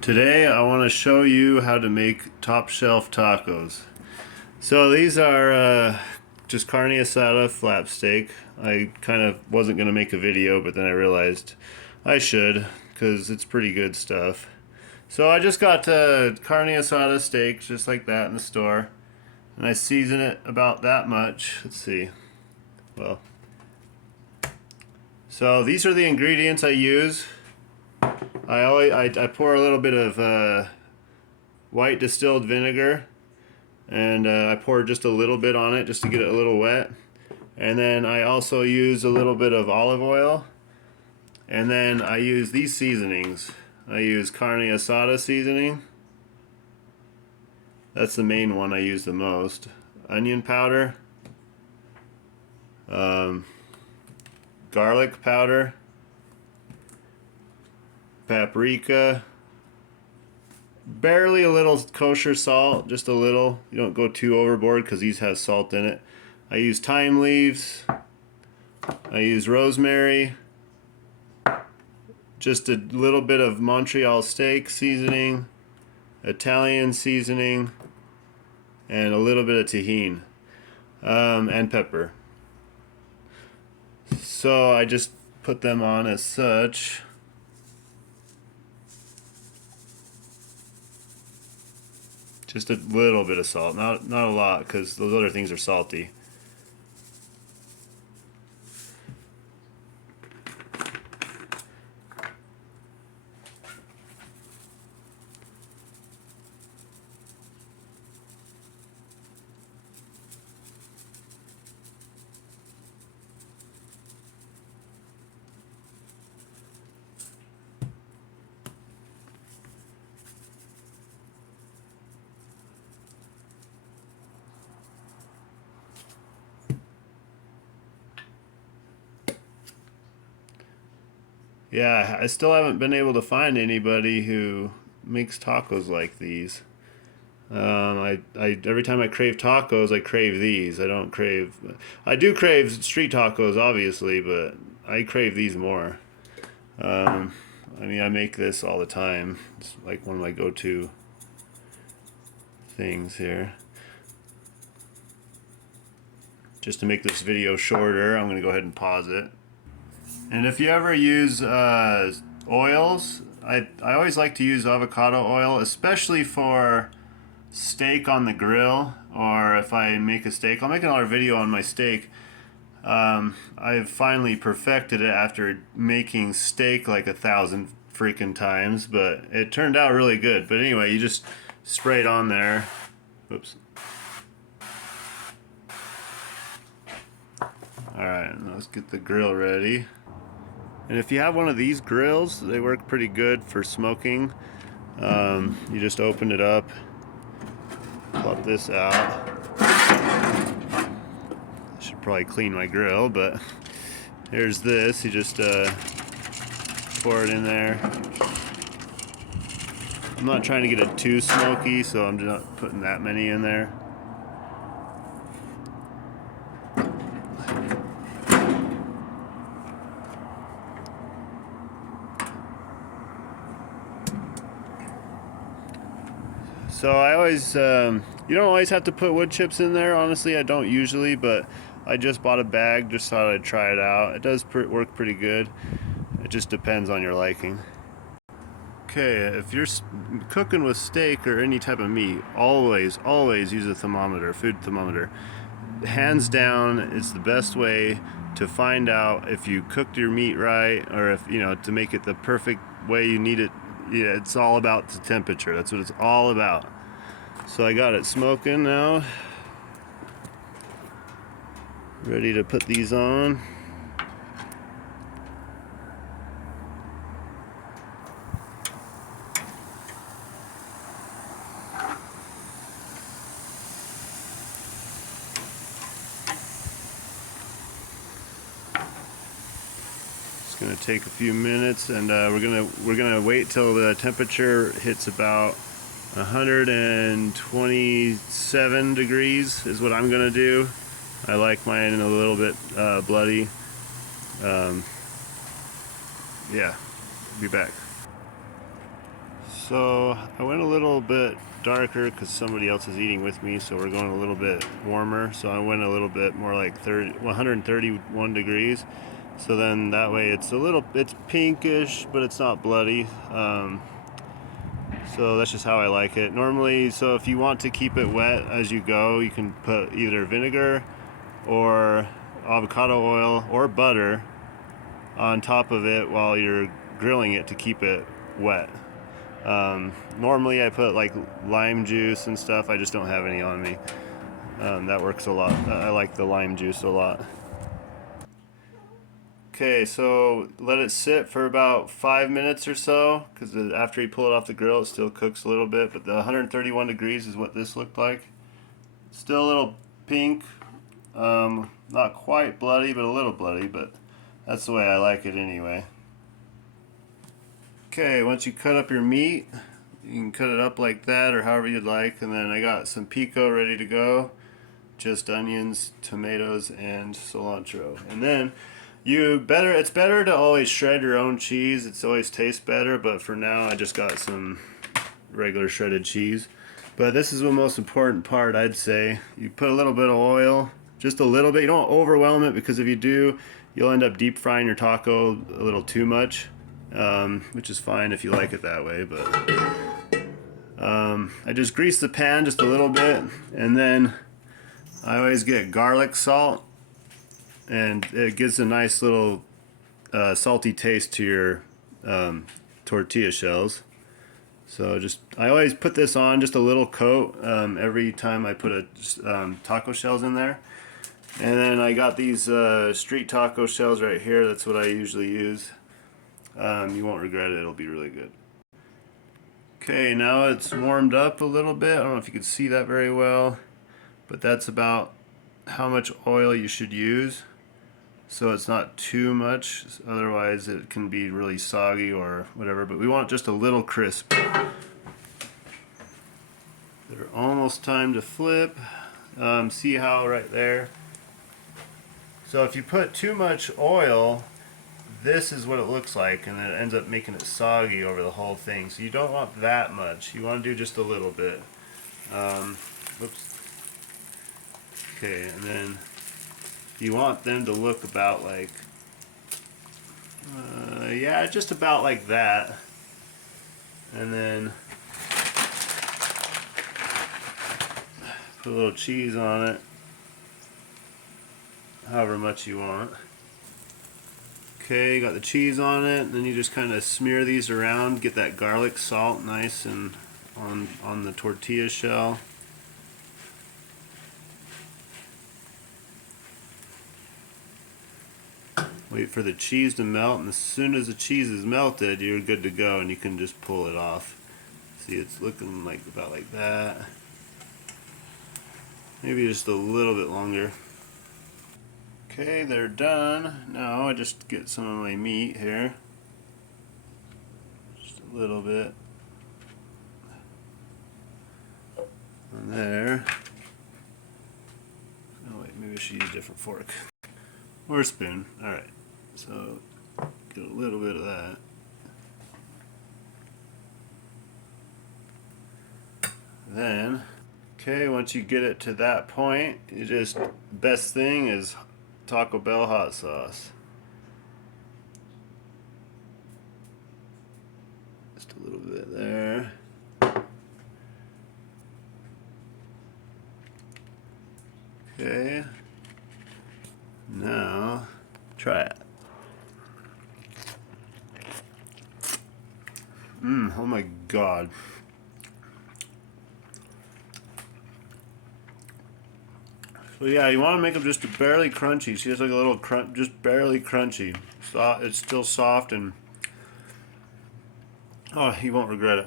Today I want to show you how to make top shelf tacos. So these are just carne asada flap steak. I kind of wasn't going to make a video, but then I realized I should because it's pretty good stuff. So I just got carne asada steak just like that in the store, and I season it about that much. Let's see. Well, so these are the ingredients I use. I pour a little bit of white distilled vinegar, and I pour just a little bit on it just to get it a little wet. And then I also use a little bit of olive oil, and then I use these seasonings. I use carne asada seasoning. That's the main one I use the most. Onion powder, garlic powder, paprika, barely a little kosher salt, just a little. You don't go too overboard because these have salt in it. I use thyme leaves. I use rosemary. Just a little bit of Montreal steak seasoning, Italian seasoning, and a little bit of tahini, and pepper. So I just put them on as such. Just a little bit of salt, not a lot, because those other things are salty. Yeah, I still haven't been able to find anybody who makes tacos like these. I every time I crave tacos, I crave these. I don't crave. I do crave street tacos, obviously, but I crave these more. I mean, I make this all the time. It's like one of my go-to things here. Just to make this video shorter, I'm gonna go ahead and pause it. And if you ever use oils, I always like to use avocado oil, especially for steak on the grill, or if I make a steak. I'll make another video on my steak. I've finally perfected it after making steak like 1,000 freaking times, but it turned out really good. But anyway, you just spray it on there. Oops. Alright, let's get the grill ready. And if you have one of these grills, they work pretty good for smoking. You just open it up, plop this out. I should probably clean my grill, but here's this. You just pour it in there. I'm not trying to get it too smoky, so I'm just not putting that many in there. So I always, you don't always have to put wood chips in there. Honestly, I don't usually, but I just bought a bag, just thought I'd try it out. It does work pretty good. It just depends on your liking. Okay, if you're cooking with steak or any type of meat, always use a thermometer, food thermometer. Hands down, it's the best way to find out if you cooked your meat right, or if, you know, to make it the perfect way you need it. Yeah, it's all about the temperature. That's what it's all about. So I got it smoking now. Ready to put these on. Going to take a few minutes, and we're gonna wait till the temperature hits about 127 degrees is what I'm gonna do. I like mine a little bit bloody. Yeah, be back. So I went a little bit darker because somebody else is eating with me, so we're going a little bit warmer. So I went a little bit more like 131 degrees. So then that way it's pinkish, but it's not bloody. So that's just how I like it. Normally, so if you want to keep it wet as you go, you can put either vinegar or avocado oil or butter on top of it while you're grilling it to keep it wet. Normally I put like lime juice and stuff. I just don't have any on me. That works a lot. I like the lime juice a lot. Okay, so let it sit for about 5 minutes or so, because after you pull it off the grill, it still cooks a little bit. But the 131 degrees is what this looked like. Still a little pink, not quite bloody, but a little bloody. But that's the way I like it anyway. Okay, once you cut up your meat, you can cut it up like that or however you'd like. And then I got some pico ready to go. Just onions, tomatoes, and cilantro. And then it's better to always shred your own cheese. It always tastes better, but for now I just got some regular shredded cheese. But this is the most important part, I'd say. You put a little bit of oil, just a little bit. You don't overwhelm it, because if you do, you'll end up deep frying your taco a little too much, which is fine if you like it that way. But I just grease the pan just a little bit, and then I always get garlic salt, and it gives a nice little salty taste to your tortilla shells. So I always put this on just a little coat every time I put taco shells in there. And then I got these street taco shells right here. That's what I usually use. You won't regret it. It'll be really good. Okay, now it's warmed up a little bit. I don't know if you can see that very well, but that's about how much oil you should use. So it's not too much, otherwise it can be really soggy or whatever, but we want just a little crisp. They're almost time to flip. See how right there? So if you put too much oil, this is what it looks like, and it ends up making it soggy over the whole thing. So you don't want that much. You want to do just a little bit. Whoops. Okay, and then you want them to look about like, yeah, just about like that. And then put a little cheese on it, however much you want. Okay, you got the cheese on it, and then you just kind of smear these around, get that garlic salt nice and on the tortilla shell. Wait for the cheese to melt, and as soon as the cheese is melted, you're good to go, and you can just pull it off. See, it's looking like about like that. Maybe just a little bit longer. Okay, they're done. Now I just get some of my meat here. Just a little bit. On there. Oh wait, maybe I should use a different fork. Or a spoon. Alright. So, get a little bit of that. Then, okay, once you get it to that point, best thing is Taco Bell hot sauce. Just a little bit there. Okay. Now, try it. Oh my god. So yeah, you want to make them just barely crunchy. See, it's like a little crunch, just barely crunchy. So it's still soft, and oh, you won't regret it.